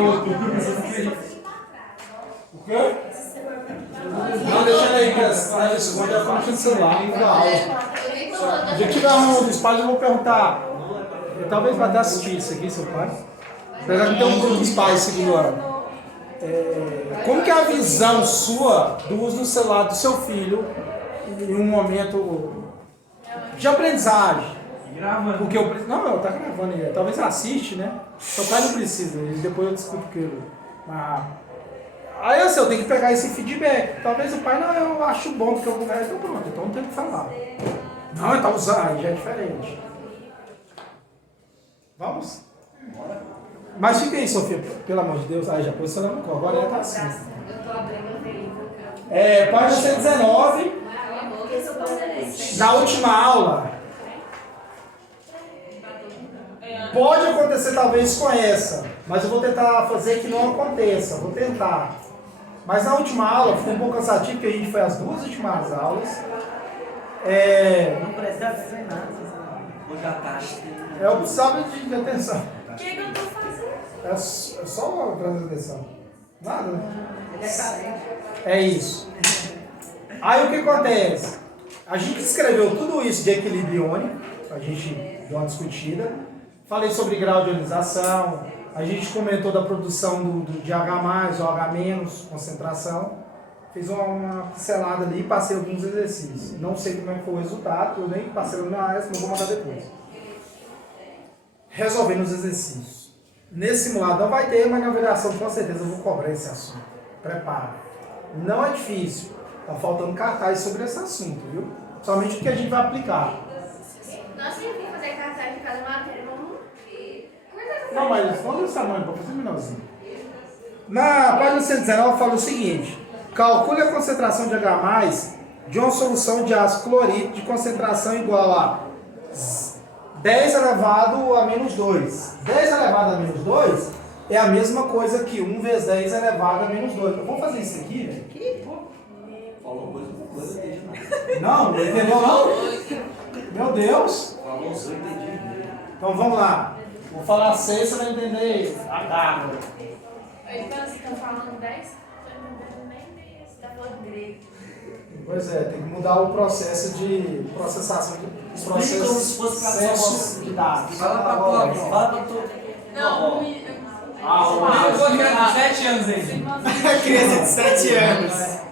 outro. O quê? Não, deixa ele aí, cara. Isso, vou dar conta no celular, não dá aula. Já tiver um dos pais, eu vou perguntar. Talvez vai até assistir isso aqui, seu pai. Apesar que tem um grupo dos pais segundo ano. Como que é a visão sua do uso do celular do seu filho em um momento de aprendizagem? Porque eu não, tá gravando aí. Talvez assiste, né? Seu pai não precisa, depois eu discuto com ele. Aí assim, eu tenho que pegar esse feedback. Talvez o pai, não, eu acho bom porque eu converso, então pronto, então não tem o que falar. Não, ele tá usando, aí já é diferente. Vamos? Mas fica aí, Sofia, pelo amor de Deus. Aí já posicionamos o corpo, agora ela tá assim. Eu tô abrindo o livro. Página 119. Na última aula. Pode acontecer talvez com essa, mas eu vou tentar fazer que não aconteça. Vou tentar. Mas na última aula ficou um pouco cansativo, porque a gente foi as duas últimas aulas. Não precisa fazer nada. Hoje à tarde. Eu precisava de atenção. O que eu tô fazendo? É só prestar atenção. Nada, né? Ele é carente. É isso. Aí o que acontece? A gente escreveu tudo isso de equilíbrio iônico, a gente deu uma discutida. Falei sobre grau de ionização, a gente comentou da produção de H+, ou H-, concentração. Fiz uma pincelada ali e passei alguns exercícios. Não sei como é que foi o resultado, eu nem passei na área, mas vou mandar depois. Resolvendo os exercícios. Nesse simulado não vai ter, mas na avaliação com certeza eu vou cobrar esse assunto. Prepara. Não é difícil. Tá faltando cartaz sobre esse assunto, viu? Somente o que a gente vai aplicar. Nós temos que fazer cartaz de cada matéria, vamos ver. Não, mas olha esse tamanho, para fazer menorzinho. Na página 119 fala o seguinte: calcule a concentração de H+, de uma solução de ácido clorídrico de concentração igual a 10 elevado a menos 2. 10 elevado a menos 2 é a mesma coisa que 1 vezes 10 elevado a menos 2. Vamos fazer isso aqui, velho? Falou coisa desde nada. Não, não entendeu não? Meu Deus. Falou, eu entendi. Então vamos lá. Vou falar 6, você vai entender a dágua. Então, vocês estão falando 10? Estou entendendo nem isso. Você está falando grego. Pois é, tem que mudar o processo de processação de Explica como se fosse processo de dados. Fala pra pobre, fala pra tu. Não, Eu vou criar 7 anos aí. Criança de 7 anos.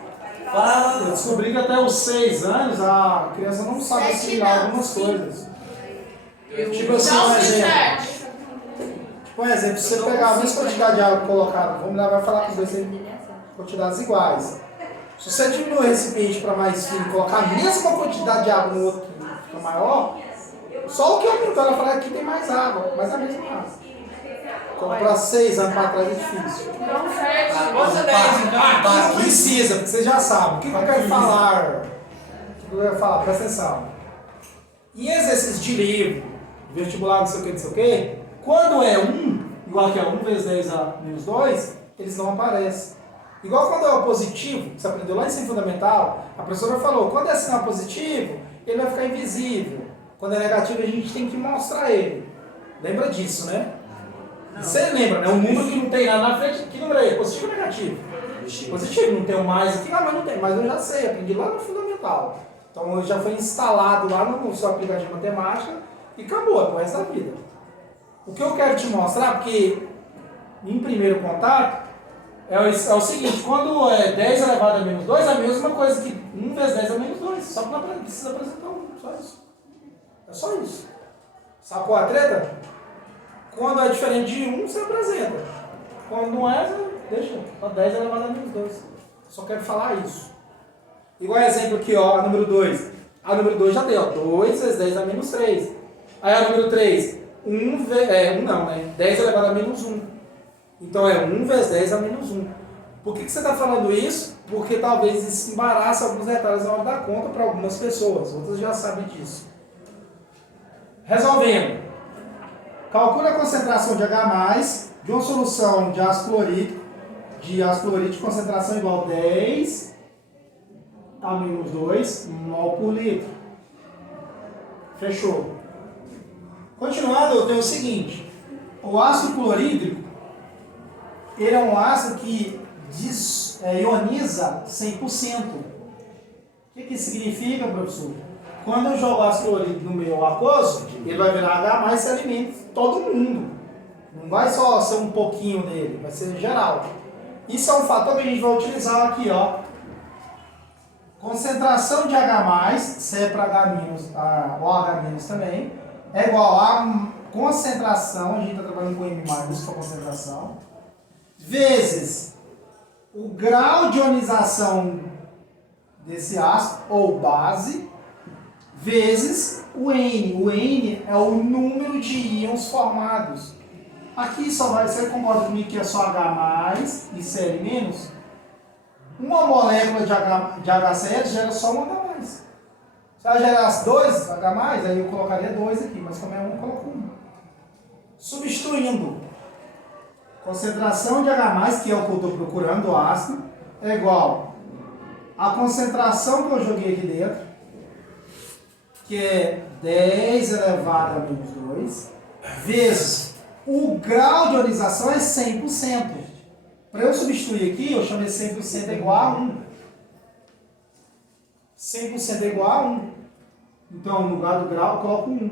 Eu Fala. descobri que até os 6 anos a criança não sabe 7 assimilar não, algumas sim. coisas. Tipo assim, um exemplo. Tipo um exemplo, se você pegar a mesma quantidade de água colocada, vamos lá, vai falar que os dois têm quantidades iguais. Se você diminuir o recipiente para mais fino e colocar a mesma quantidade de água no outro que fica maior, só o que aumentou, ela fala que aqui tem mais água, mas a mesma água. Então para 6 anos para trás é difícil. Não, 7. Bota 10 então. Não precisa, porque você já sabe. O que eu quero falar? O que eu quero falar? Presta atenção. Em exercício de livro, vestibular, não sei o que, quando é 1, igual que é 1 vezes 10 a menos 2, eles não aparecem. Igual quando é o positivo, que você aprendeu lá em ensino fundamental, a professora falou, quando é sinal positivo, ele vai ficar invisível. Quando é negativo, a gente tem que mostrar ele. Lembra disso, né? Você lembra, né? Um número que não tem nada na frente, que número é? Positivo ou negativo? Positivo, não tem um mais aqui, mas não tem, mas eu já sei, aprendi lá no fundamental. Então já foi instalado lá no seu aplicativo de matemática e acabou, é pro resto da vida. O que eu quero te mostrar, porque em primeiro contato, é o seguinte, quando é 10 elevado a menos 2, é a mesma coisa que 1 vezes 10 a menos 2, só que não precisa apresentar 1, só isso. É só isso. Sacou a treta? Quando é diferente de 1, você apresenta. Quando não é, você deixa. Só 10 elevado a menos 2. Só quero falar isso. Igual exemplo aqui, ó, a número 2. A número 2 já deu, ó, 2 vezes 10 a menos 3. Aí a número 3, 1 não, né? 10 elevado a menos 1. Então é 1 vezes 10 a menos 1. Por que você está falando isso? Porque talvez isso embaraça alguns detalhes na hora da conta para algumas pessoas. Outras já sabem disso. Resolvendo. Calcule a concentração de H+, de uma solução de ácido clorídrico, de concentração igual a 10 a menos 2 mol por litro. Fechou. Continuando, eu tenho o seguinte. O ácido clorídrico, ele é um ácido que ioniza 100%. O que significa, professor? Quando eu jogo ácido clorídrico no meio aquoso, ele vai virar H+, e alimenta todo mundo. Não vai só ser um pouquinho dele, vai ser geral. Isso é um fator que a gente vai utilizar aqui, ó. Concentração de H+, se é para H-, ou H- também, é igual a concentração, a gente está trabalhando com M+, para concentração, vezes o grau de ionização desse ácido, ou base, vezes o N. O N é o número de íons formados. Aqui só vai ser, concorda comigo que é só H+, e Cl-. Uma molécula de HCl gera só um H+. Se ela gerasse 2 H+, aí eu colocaria 2 aqui, mas como é 1, eu coloco 1. Substituindo, concentração de H+, que é o que eu estou procurando, do ácido, é igual a concentração que eu joguei aqui dentro, que é 10 elevado a menos 2, vezes o grau de ionização é 100%. Para eu substituir aqui, eu chamei 100% é igual a 1. 100% é igual a 1. Então, no lugar do grau, eu coloco 1.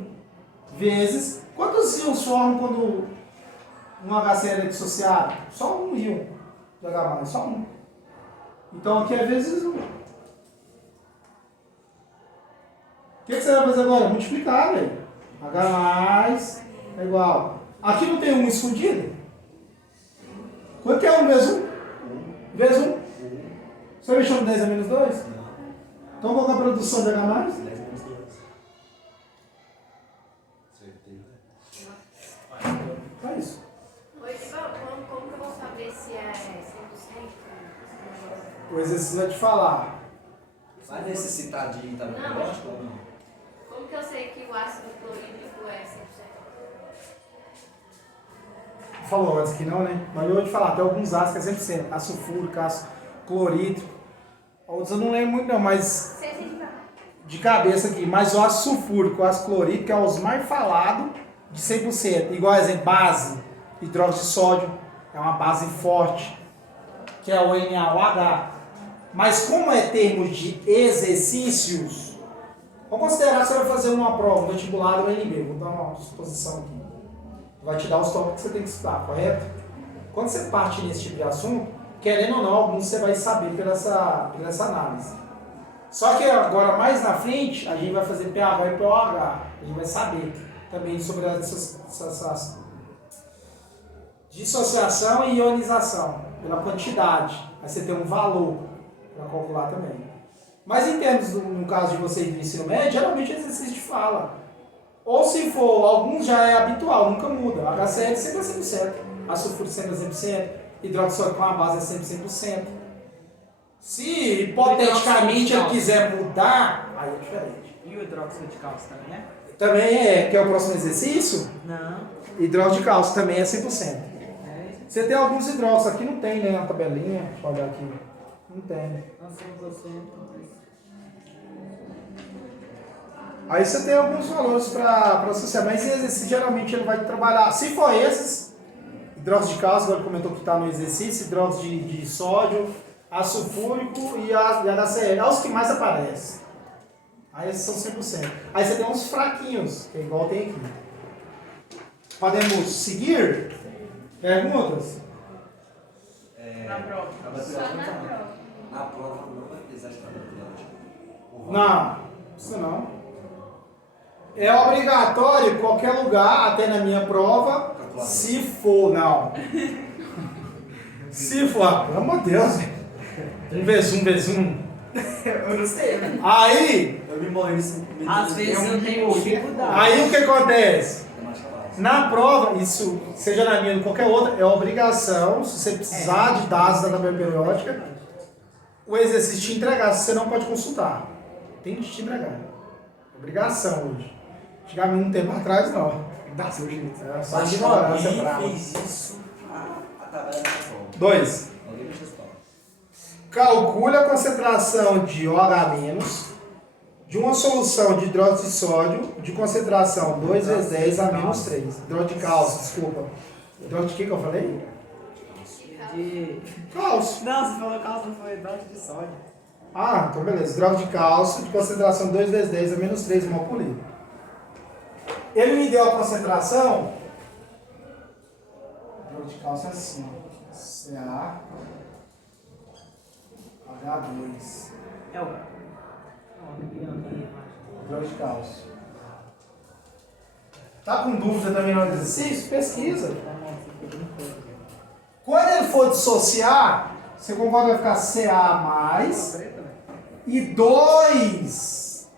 Vezes, quantos íons formam quando um HCl é dissociado? Só um íon de H+, só um. Então, aqui é vezes 1. O que você vai fazer agora? Multiplicar, velho. H+ é igual. Aqui não tem 1 escondido? Quanto é 1 vezes 1? Vezes 1. Você mexeu no 10 a menos 2? Então qual é a produção de H+? 10 menos 2. Certeza. É isso. Oi, como que eu vou saber se é 100%? O exercício vai te falar. Vai necessitar de tabelógico ou não? Como que eu sei que o ácido clorídrico é 100%? Falou antes que não, né? Mas eu vou te falar, tem alguns ácidos que é 100%. Ácido fúrico, ácido clorídrico. Outros eu não lembro muito não, mas de cabeça aqui. Mas o ácido sulfúrico, o ácido clorídrico é os mais falados de 100%. Igual, exemplo, base, hidróxido de sódio, é uma base forte, que é o NaOH. Mas como é termos de exercícios, vamos considerar que você vai fazer uma prova, um vestibular do NB. Vou dar uma suposição aqui. Vai te dar os tópicos que você tem que estudar, correto? Quando você parte nesse tipo de assunto, querendo ou não, alguns você vai saber por essa análise. Só que agora, mais na frente, a gente vai fazer pH e pOH. A gente vai saber também sobre essa dissociação e ionização, pela quantidade. Aí você tem um valor para calcular também. Mas em termos, no caso de vocês do ensino médio, geralmente o exercício te fala. Ou se for, alguns já é habitual, nunca muda. HCl sempre é 100%, ácido fúrico sempre é 100%, hidróxido com a base é sempre 100%. Se hipoteticamente ele quiser mudar, aí é diferente. E o hidróxido de cálcio também é? Também é, que é o próximo exercício, Não. hidróxido de cálcio também é 100%. Você tem alguns hidróxidos, aqui não tem, né, na tabelinha, deixa eu olhar aqui. Não tem. Aí você tem alguns valores para associar, mas esse geralmente ele vai trabalhar, se for esses, hidróxido de cálcio, agora comentou que está no exercício, hidróxido de sódio, ácido sulfúrico e HCl, é os que mais aparecem. Aí esses são 100%. Aí você tem uns fraquinhos, que é igual tem aqui. Podemos seguir? Perguntas? Na prova. Só na prova. Na prova não vai precisar de tabelógico. Não, isso não. É obrigatório em qualquer lugar, até na minha prova, se for, não. Se for, pelo amor de Deus, 1 vezes 1. Eu não sei. Aí, Eu me morri nisso. Às vezes eu tenho dificuldade. aí o que acontece? Na prova, isso, seja na minha ou em qualquer outra, é obrigação, se você precisar de dados da tabela periódica, o exercício te entregar, se você não pode consultar. Tem que te entregar. Obrigação hoje. Antigamente, um tempo atrás, não. Dá seu jeito. É só ignorância brava. Fez isso, a tabela não prova. 2. Alguém me responde. Calcule a concentração de OH- de uma solução de hidróxido de sódio de concentração 2 vezes 10 a menos 3. Hidróxido de cálcio, desculpa. Hidróxido de que eu falei? De... Cálcio. Não, você falou cálcio, não foi hidróxido de sódio. Ah, então beleza. Hidróxido de cálcio de concentração 2 vezes 10 a menos 3 mol por litro. Ele me deu a concentração. Hidróxido de cálcio é assim, ó. CaH2. É o... Hidróxido de cálcio. Tá com dúvida também no exercício? Pesquisa. Quando ele for dissociar, você concorda que vai ficar Ca mais e 2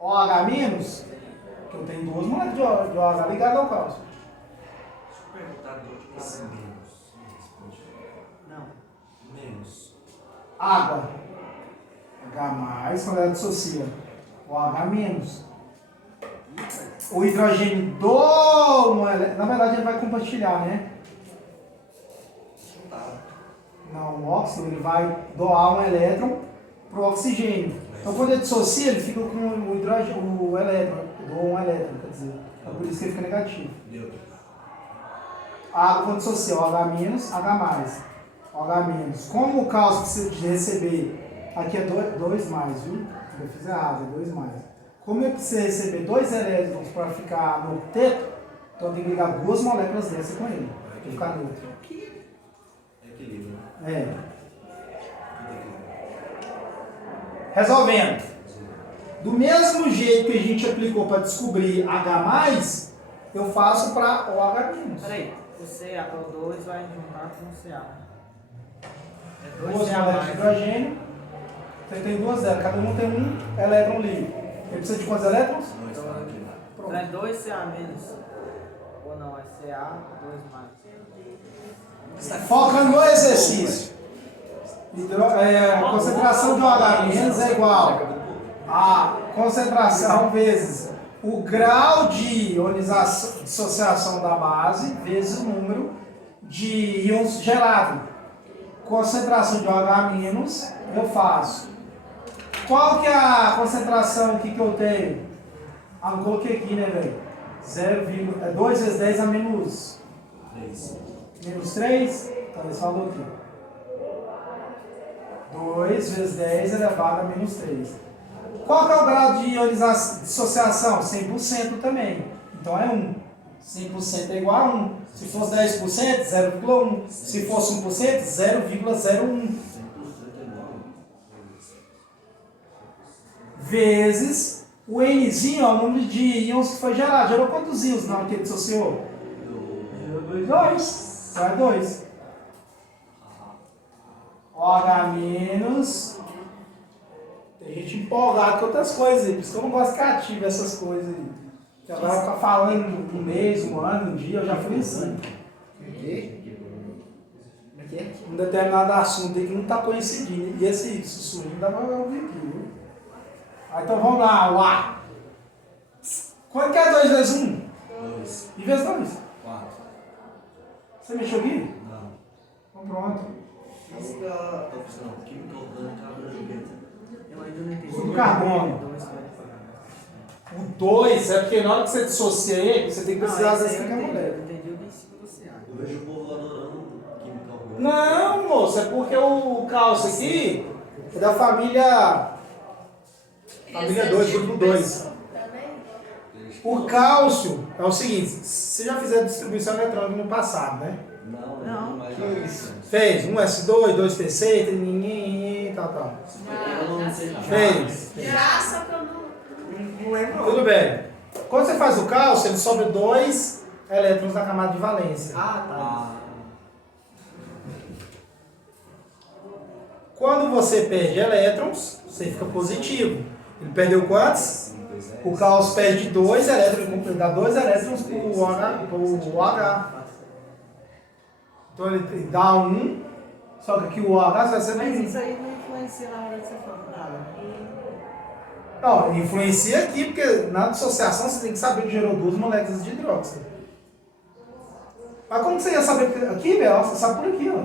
OH menos, que eu tenho duas moléculas de OH ligadas ao cálcio. Deixa eu perguntar de onde esse menos. Não. Menos. Água. H mais, quando ela dissocia. OH menos. O hidrogênio do molécula, na verdade ele vai compartilhar, né? Não, o óxido ele vai doar um elétron para o oxigênio. Então quando ele dissocia, ele fica com o hidrogênio, o elétron, doa um elétron, quer dizer. É por isso que ele fica negativo. A água quando dissocia, OH-, H+. OH-. Como o cálcio precisa de receber, aqui é 2 mais, viu? Eu fiz errado, é 2 mais. Como eu preciso receber 2 elétrons para ficar no octeto, então eu tenho que ligar 2 moléculas dessa com ele, para ficar neutro. Equilíbrio. É. Resolvendo. Do mesmo jeito que a gente aplicou para descobrir H+, eu faço para OH-. Peraí, o CaO2 vai juntar com o Ca. É 2 Duas Ca moléculas de mais. hidrogênio. Você tem duas delas, cada um tem um elétron livre. Ele precisa de quantos elétrons? Dois para aqui. Então é 2 Ca menos. Ou não, é Ca, 2 mais. Foca no exercício. A concentração de OH- é igual a concentração vezes o grau de ionização, dissociação da base vezes o número de íons gerado. Concentração de OH- eu faço. Qual que é a concentração aqui que eu tenho? Ah, não coloquei aqui, né, velho? 2 vezes 10 a menos 3. Então, esse valor aqui. 2 vezes 10 elevado a menos 3. Qual que é o grau de ionização, dissociação? 100% também. Então é 1. 100% é igual a 1. Se fosse 10%, 0,1. Se fosse 1%, 0,01. Vezes o Nzinho, ó, o número de íons que foi gerado. Gerou quantos íons na hora que ele dissociou? 2. Então é 2. OH-. Tem gente empolgada com outras coisas aí, por isso que eu não gosto que ative essas coisas aí. Que agora ficar falando um mês, um ano, um dia, eu já fui assim. Um determinado assunto aí que não está coincidindo. E esse sussurro não dá pra ouvir aqui, viu? Então vamos lá, o A. Quanto que é 2 vezes 1? 2. E vezes 2? 4. Você mexeu aqui? Não. Então pronto. Física. Não, química orgânica abrangente. Eu ainda não entendi. Do carbono. 2 vai O 2 é porque na hora que você dissocia ele, você tem que precisar às vezes eu ficar entendi, mulher. eu entendi o princípio do Ca. Eu vejo o povo adorando química orgânica. Não, moço, é porque o cálcio aqui é da família 2, grupo 2. O cálcio é o seguinte, você já fez a distribuição eletrônica no passado, né? Não. Mas Fez 1 S2, 2 PC, tal. eu não sei. Fez. Já, só que eu não lembro. Tudo bem. Quando você faz o cálcio, ele sobe 2 elétrons na camada de valência. Quando você perde elétrons, você fica positivo. Ele perdeu quantos? O cálcio perde 2 elétrons, ele dá 2 elétrons para o OH. Então ele dá 1, só que aqui o OH vai ser Mas 1. isso aí não influencia na hora que você fala nada. Não, influencia aqui, porque na dissociação você tem que saber que gerou 2 moléculas de hidróxido. Mas como que você ia saber? Aqui, velho, você sabe por aqui, ó.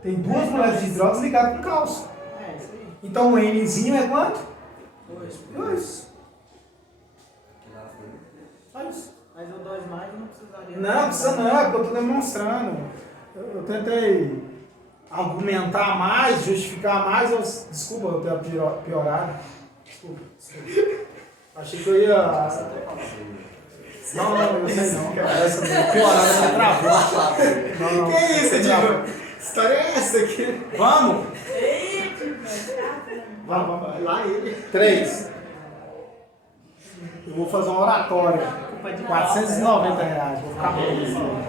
Tem 2 moléculas de hidróxido ligadas com cálcio. É, isso aí. Então o Nzinho é quanto? 2. Só isso. Mas o 2 mais não precisaria. Não, precisa não, é porque eu estou demonstrando. Eu tentei argumentar mais, justificar mais. Desculpa eu ter piorado. Desculpa. Achei que eu ia. Não, eu sei não. Essa piorada me travou. Não. Que isso, Diego? Que história é essa aqui? Vamos? Vamos, lá ele. 3. Eu vou fazer uma oratória. R$490. Vou ficar bem.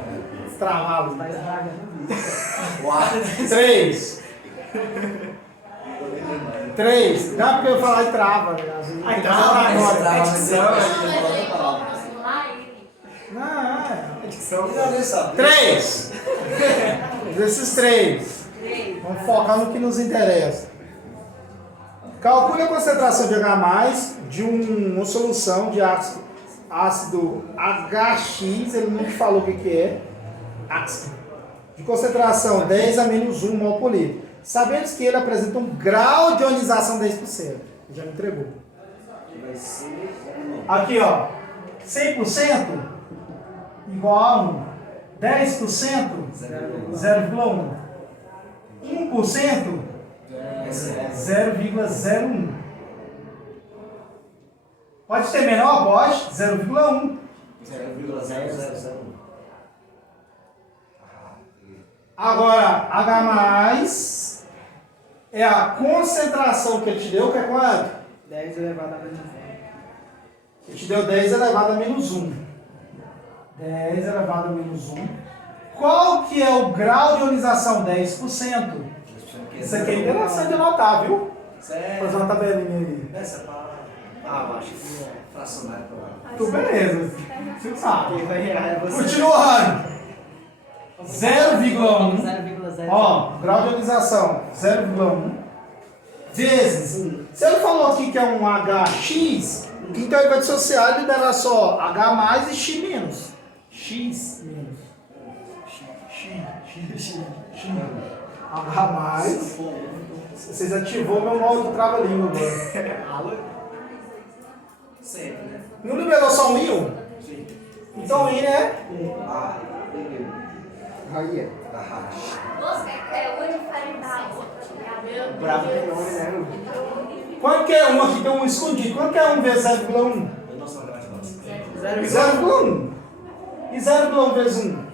Travado. Tá estragando o vídeo. 3. 3. Não, porque eu falar e trava. Né? Às vezes tem que fazer oratória. Não, 3. Desses 3. Vamos focar no que nos interessa. Calcule a concentração de H+, de uma solução de ácido HX, ele não te falou o que é, de concentração 10 a menos 1 mol por litro. Sabemos que ele apresenta um grau de ionização 10%. Já me entregou. Aqui, ó, 100% igual a 1. 10%, 0,1. 1%, 0,01. Pode ter menor? Pode. 0,1. 0,0001. Agora, H+ é a concentração que ele te deu, que é quanto? 10 elevado a menos 1. Ele te deu 10 elevado a menos 1. 10 elevado a menos 1. Qual que é o grau de ionização? 10%. Isso aqui é interessante de anotar, viu? Sério? Fazer uma tabelinha aí. Essa é pra... eu acho que é fracionário pra lá. Tudo beleza. Você sabe. Quem vai errar é você. Continuando. 0,1. 0,0. Ó, grau de ionização 0,1 vezes. Se ele falou aqui que é um HX, então ele vai dissociar e liberar só H+ e X-. X-. H+. Vocês ativou meu modo trava-língua agora. Sempre, né? Não liberou só um íon? Sim. Então o íon é Aí é. Nossa, é uma diferente da outra. Bravo tem nome, né? quanto que é um aqui? Tem um escondido. Quanto que é 1 vezes 0,1? Eu não sou matemática. 0,1. E 0,1 vezes 1?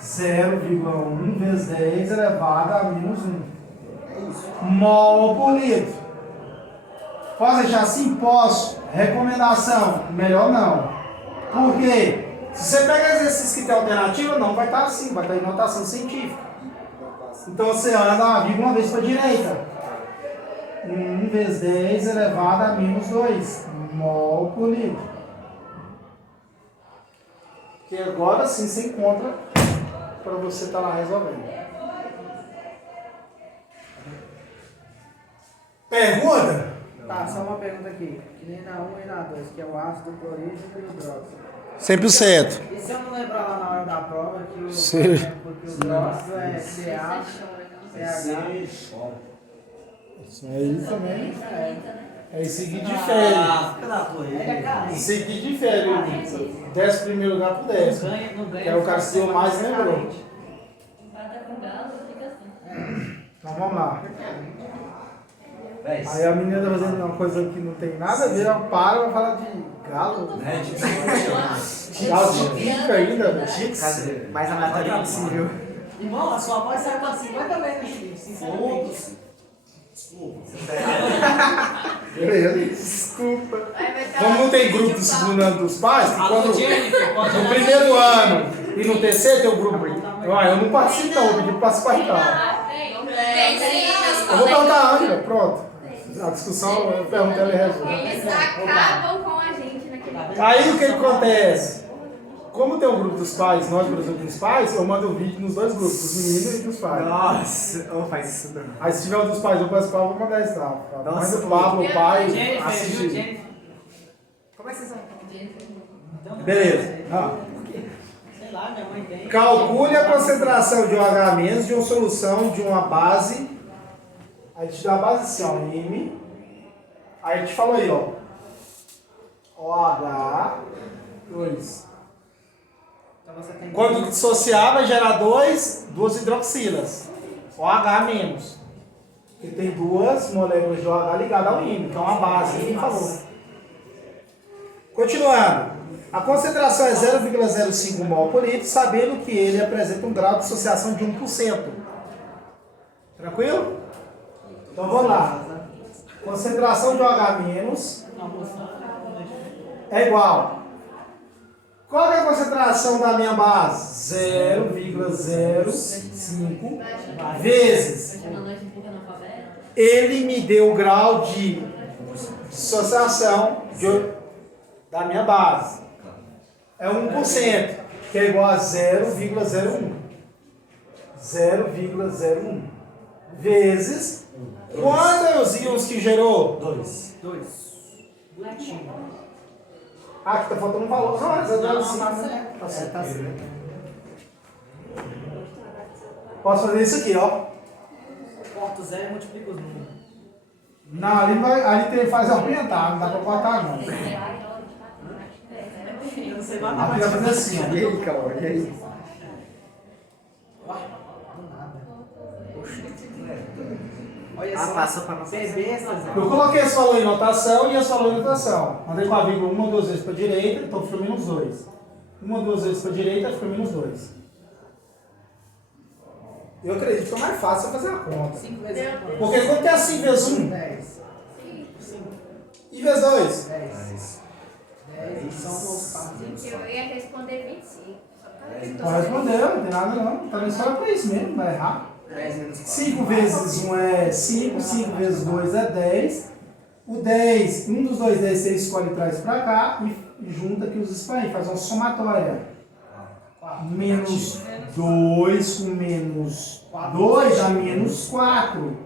0,1 vezes 10 elevado a menos 1. É isso. Mol por litro. Posso deixar assim? Posso. Recomendação, melhor não. Por quê? Se você pega exercícios que tem alternativa, não vai estar assim, vai estar em notação científica. Então você anda uma vírgula uma vez para a direita. 1 vezes 10 elevado a menos 2 mol por litro. Que agora sim você encontra para você estar lá resolvendo. Pergunta? Tá, só uma pergunta aqui. Que nem na 1 e na 2, que é o ácido clorídrico e o hidróxido. 100%. E se eu não lembrar lá na hora da prova que o, Sim. por exemplo, que o hidróxido é CA, CH. Isso aí também. É isso que difere. Fica na tua aí. Isso aqui difere o 10º primeiro lugar pro 10º. Não ganha. Que é o cara que deu mais, lembrou. Empata com galo, fica assim. Então vamos lá. 10. Aí a menina tá fazendo uma coisa que não tem nada a ver, ela para e vai falar de galo. Né? Galo de pica ainda. Mais anatomia possível. Irmão, a sua voz sai pra 50 vezes, sinceramente. Beleza. Desculpa. Vai Como não tem grupo disciplinando dos pais, que Alô, quando Jennifer, pode no olhar primeiro aqui. ano e no terceiro tem o grupo. Eu não participo não, eu pedi pra participar então. Eu vou perguntar a Ângela, pronto. A discussão, eu pergunto ela e resolve. Eles acabam com a gente naquele. Aí o que acontece? Como tem o grupo dos pais, nós, por exemplo, dos pais, eu mando o vídeo nos dois grupos, dos meninos e dos pais. Nossa, não faz isso não. Aí se tiver um dos pais eu participar, eu vou mandar isso lá. Manda Nossa, o Pablo, o pai, Jennifer, viu, assistir. Jennifer? Como é que vocês são? Beleza. Ah. Sei lá, minha mãe tem. Calcule a concentração de um H- de uma solução de uma base. Aí te dá a base assim, ó, M. Aí a gente falou aí, ó. OH2. Então você tem Quando dissociar, vai gerar duas hidroxilas, OH-. E tem duas moléculas de OH ligadas ao ímã, então a base, ele falou. Continuando. A concentração é 0,05 mol por litro, sabendo que ele apresenta um grau de dissociação de 1%. Tranquilo? Então vamos lá. Concentração de OH- é igual. Qual é a concentração da minha base? 0,05 vezes. Ele me deu o grau de dissociação da minha base. É 1%, que é igual a 0,01. 0,01 vezes quantos íons que gerou? 2. Ah, aqui tá faltando um valor. Não, é 0,05. Tá certo. Posso fazer isso aqui, ó. Corta o zero e multiplica os números. Não, ali faz aumentar, não dá pra botar não. Eu não sei Aqui vai matemática. fazer assim, ó. E aí, Cauã? E aí? Do nada. Olha Ah, só. passou pra nossa. Bestas. Eu coloquei esse valor em notação e esse valor em notação. Mandei com a vírgula uma ou duas vezes para a direita, então fica menos 2. Uma ou duas vezes para a direita, fica menos 2. Eu acredito que é mais fácil fazer a conta. 5 vezes 1. Porque quanto é 5 vezes 1? 10. E vezes 2? 10. 10 são os parzinhos. Eu ia responder 25. Só que Pode responder, não tem nada não. Tá na história para isso mesmo, vai errar. 10 menos 4. 5 vezes 1 é 5, 5 vezes 2 é 10. O 10, um dos dois 10 você escolhe e traz para cá e junta aqui os expoentes, faz uma somatória. Menos 2 com menos 2 dá menos 4.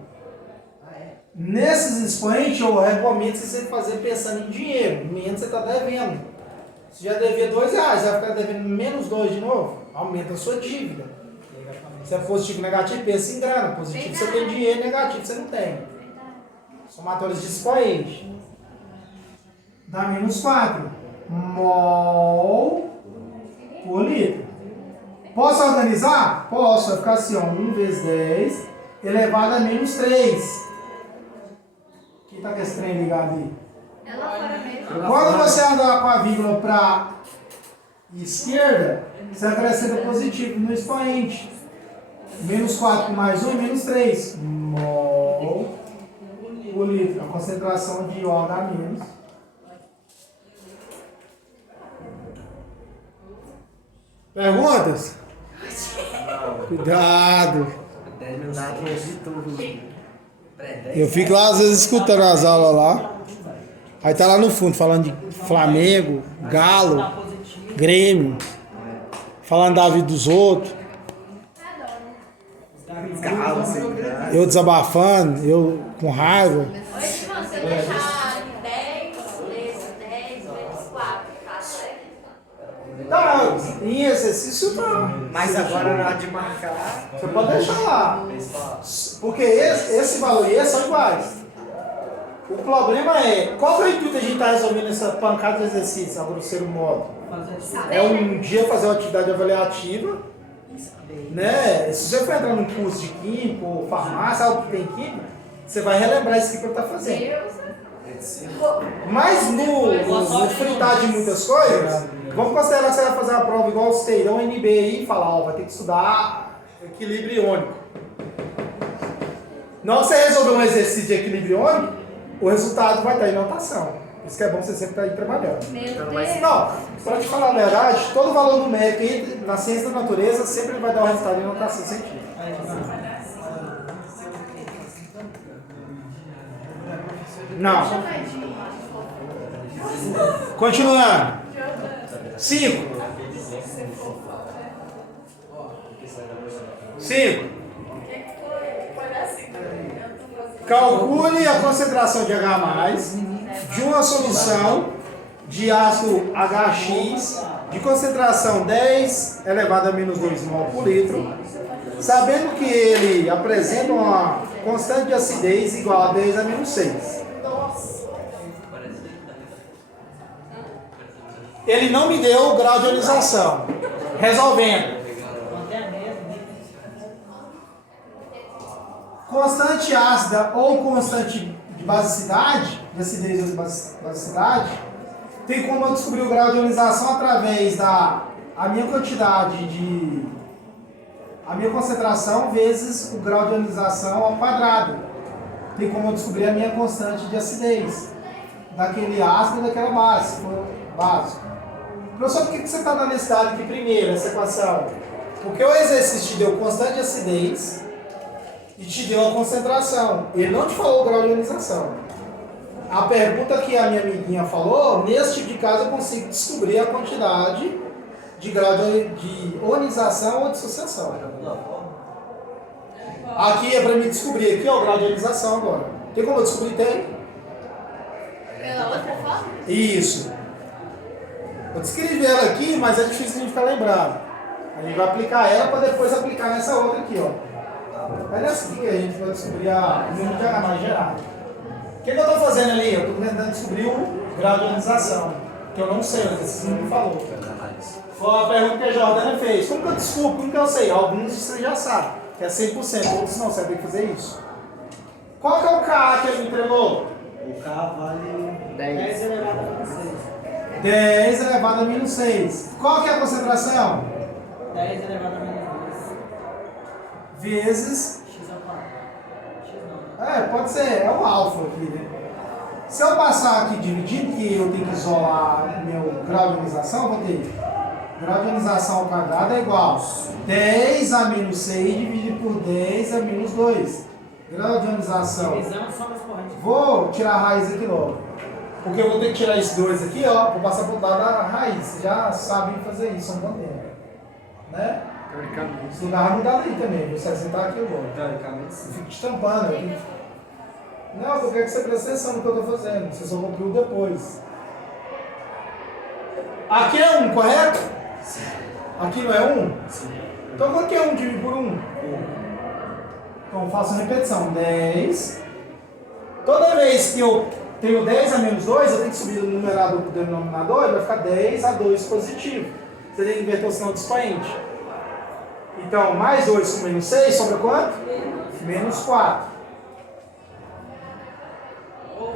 Nesses expoentes eu recomendo você fazer pensando em dinheiro, menos você está devendo. Se já devia R$2, vai ficar devendo menos 2 de novo, aumenta a sua dívida. Se é positivo negativo, pensa em grana. Positivo você tem dinheiro, negativo você não tem. Somatórios de expoente. Dá menos 4 mol por litro. Posso organizar? Posso. Vai ficar assim, ó, 1 vezes 10 elevado a menos 3. Quem está com esse trem ligado aí? é lá fora mesmo. Quando você andar com a vírgula para esquerda, você acrescenta positivo no expoente. Menos 4 mais 1 é menos 3. Mol por litro. A concentração de OH menos. Perguntas? Cuidado. 10 menos 4 de tudo. Eu fico lá às vezes escutando as aulas lá. Aí tá lá no fundo falando de Flamengo, Galo, Grêmio. Falando da vida dos outros. Calo, sem graça. Eu desabafando, eu com raiva. Oi, Simão, se eu deixar 10 vezes 10 vezes 4, tá certo? Tá, em exercício tá. Mas agora na hora de marcar. Você pode deixar lá. Porque esse valor e esse são iguais. O problema é, qual é o intuito de a gente estar resolvendo essa pancada de exercício, a grosseiro modo? É um dia fazer uma atividade avaliativa, né? Se você for entrar num curso de química ou farmácia, algo que tem química, você vai relembrar isso que eu estou fazendo. Deus. Mas no fritar de muitas coisas, vamos considerar que você vai fazer uma prova igual o Teirão NB aí e falar, ó, vai ter que estudar equilíbrio iônico. Na hora que você resolver um exercício de equilíbrio iônico, o resultado vai estar em notação. Por isso que é bom você sempre estar aí trabalhando. Meu Então, Deus. Não, para te falar a verdade, todo valor numérico aí na ciência da natureza sempre vai dar o resultado em notação científica. Não. Continuando. 5. 5. Calcule a concentração de H+, de uma solução de ácido HX de concentração 10 elevado a menos 2 mol por litro, sabendo que ele apresenta uma constante de acidez igual a 10 a menos 6. Ele não me deu o grau de ionização. Resolvendo. Mantém a mesma. Constante ácida ou constante de basicidade, de acidez ou basicidade, tem como eu descobrir o grau de ionização através da minha quantidade a minha concentração vezes o grau de ionização ao quadrado. Tem como eu descobrir a minha constante de acidez daquele ácido e daquela base, se for básico. Professor, por que você está dando esse dado aqui primeiro, essa equação? Porque o exercício te deu constante de acidez e te deu a concentração. Ele não te falou o grau de ionização. A pergunta que a minha amiguinha falou, nesse tipo de caso eu consigo descobrir a quantidade de grau de ionização ou dissociação. Aqui é para mim descobrir aqui, ó, o grau de ionização agora. Tem como eu descobrir? Tem. Pela outra forma? Isso. Eu descrevi ela aqui, mas é difícil a gente ficar lembrado. A gente vai aplicar ela para depois aplicar nessa outra aqui, ó. É nessa aqui que a gente vai descobrir o número de H gerado. O que eu estou fazendo ali? Eu estou tentando descobrir o grau de ionização, que eu não sei, o exercício não me falou. Foi a pergunta que a Jordana fez. Como que eu descubro? Como que eu sei? Alguns você já sabe, que é 100%, outros não, você vai ter que fazer isso. Qual que é o Ka que ele me entregou? O K vale 10 elevado a menos 6. 10 elevado a menos 6. Qual que é a concentração? 10 elevado a menos Vezes... 2. X ao quadrado. X não. Pode ser, é um alfa aqui, né? Se eu passar aqui dividindo, que eu tenho que isolar meu grau de ionização, eu vou ter grau de ionização ao quadrado é igual 10 a menos 6 dividido por 10 a menos 2. Grau de ionização. Divisão só das correntes. Vou tirar a raiz aqui logo. Porque eu vou ter que tirar esses dois aqui, ó, vou passar por lado da raiz. Vocês já sabem fazer isso há um bom tempo. Né? teoricamente. Esse lugar vai mudar ali também. Você sentar aqui eu vou. Teoricamente, Eu sim. fico te tampando. Não, eu quero que você preste atenção no que eu estou fazendo. Você só concluiu depois. Aqui é 1, correto? Sim. Aqui não é 1? Sim. Então quanto que é 1 dividido por 1? Então faço a repetição. 10. Toda vez que eu tenho 10 a menos 2, eu tenho que subir do numerador para o denominador e vai ficar 10 a 2 positivo. Você tem que inverter o sinal do expoente. Então, mais 2 com menos 6, sobra quanto? Menos 4.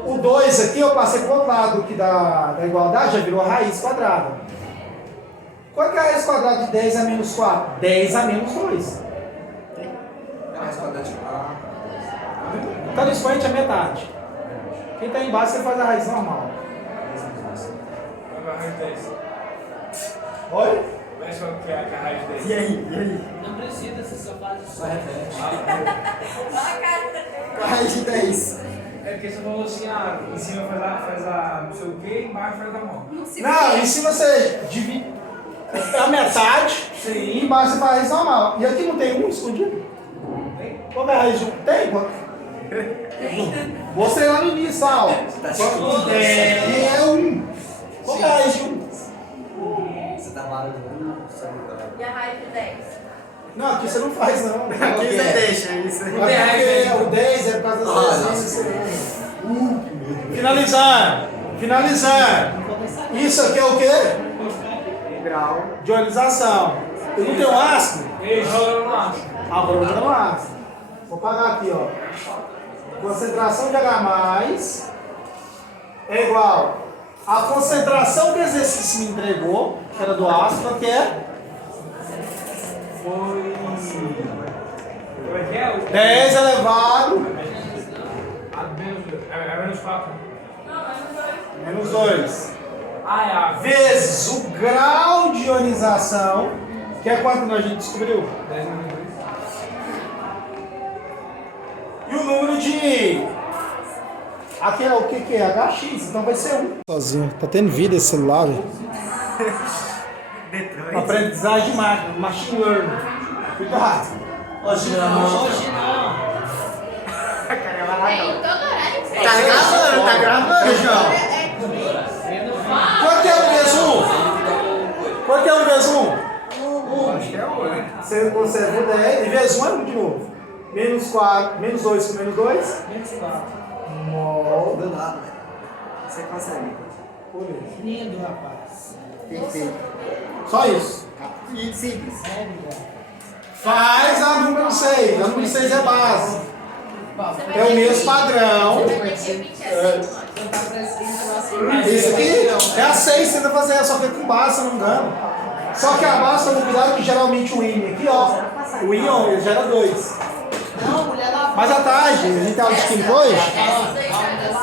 O 2 aqui eu passei para o outro lado aqui da igualdade, já virou a raiz quadrada. Qual que é a raiz quadrada de 10 a menos 4? 10 a menos 2. Mais quadrado. Então, no expoente é metade. Quem está embaixo, você faz a raiz normal. Vai a raiz 10. Oi? Mas qual que é a raiz 10? E aí? Não precisa, você só faz isso. Olha a cara dele. Raiz de 10. É porque você falou assim, em cima faz a não sei o que, embaixo faz a mão. Não, em cima você divide a metade e embaixo você faz a raiz normal. E aqui não tem 1 escondido? Tem? Qual é a raiz de 1? Tem? Mostrei lá no início, tá? Ó. É 1. Qual é a raiz de 1? Você tá malado E a raiz de 10? Não, aqui você não faz, não. Aqui você deixa isso. Aqui o 10 é por causa das dezenas. Finalizando. Isso aqui é o quê? Grau. De ionização. Eu não tenho ácido? Ei, joga no ácido. Ah, vou jogar no ácido. Vou pagar aqui, ó. Concentração de H+, é igual a concentração que o exercício me entregou, que era do ácido, que é? Foi. Como é que é? 10 elevado É menos 4. menos 2. Ah, é a Vezes o grau de ionização, que é quanto que a gente descobriu? 10 menos 2. E o número de... Aqui é o que é? HX, então vai ser 1. Sozinho, tá tendo vida esse celular, velho. Aprendizagem de máquina, machine learning. Cuidado. Hoje não. É em todo horário que você Tá gravando, João. Quanto é 1 vezes 1? Quanto é 1 vezes 1? Acho que é 8. Você conserva o 10 e vezes 1 é 1 de novo. Menos 4, menos 2 com menos 2. Menos 4. Do lado, velho. Você consegue. Por isso. Lindo, rapaz. Perfeito. Só isso. E simples. Faz a número 6. A número 6 é base. É o mesmo padrão. Você vai ter que repetir assim, Isso aqui é a 6 tenta fazer, só que é com base, se eu não me engano. Só que a base, toma cuidado que geralmente o IN aqui, ó. O íon ele gera 2. Não, mulher lá. Mas à tarde, a gente tem aula de química hoje? Essas aí já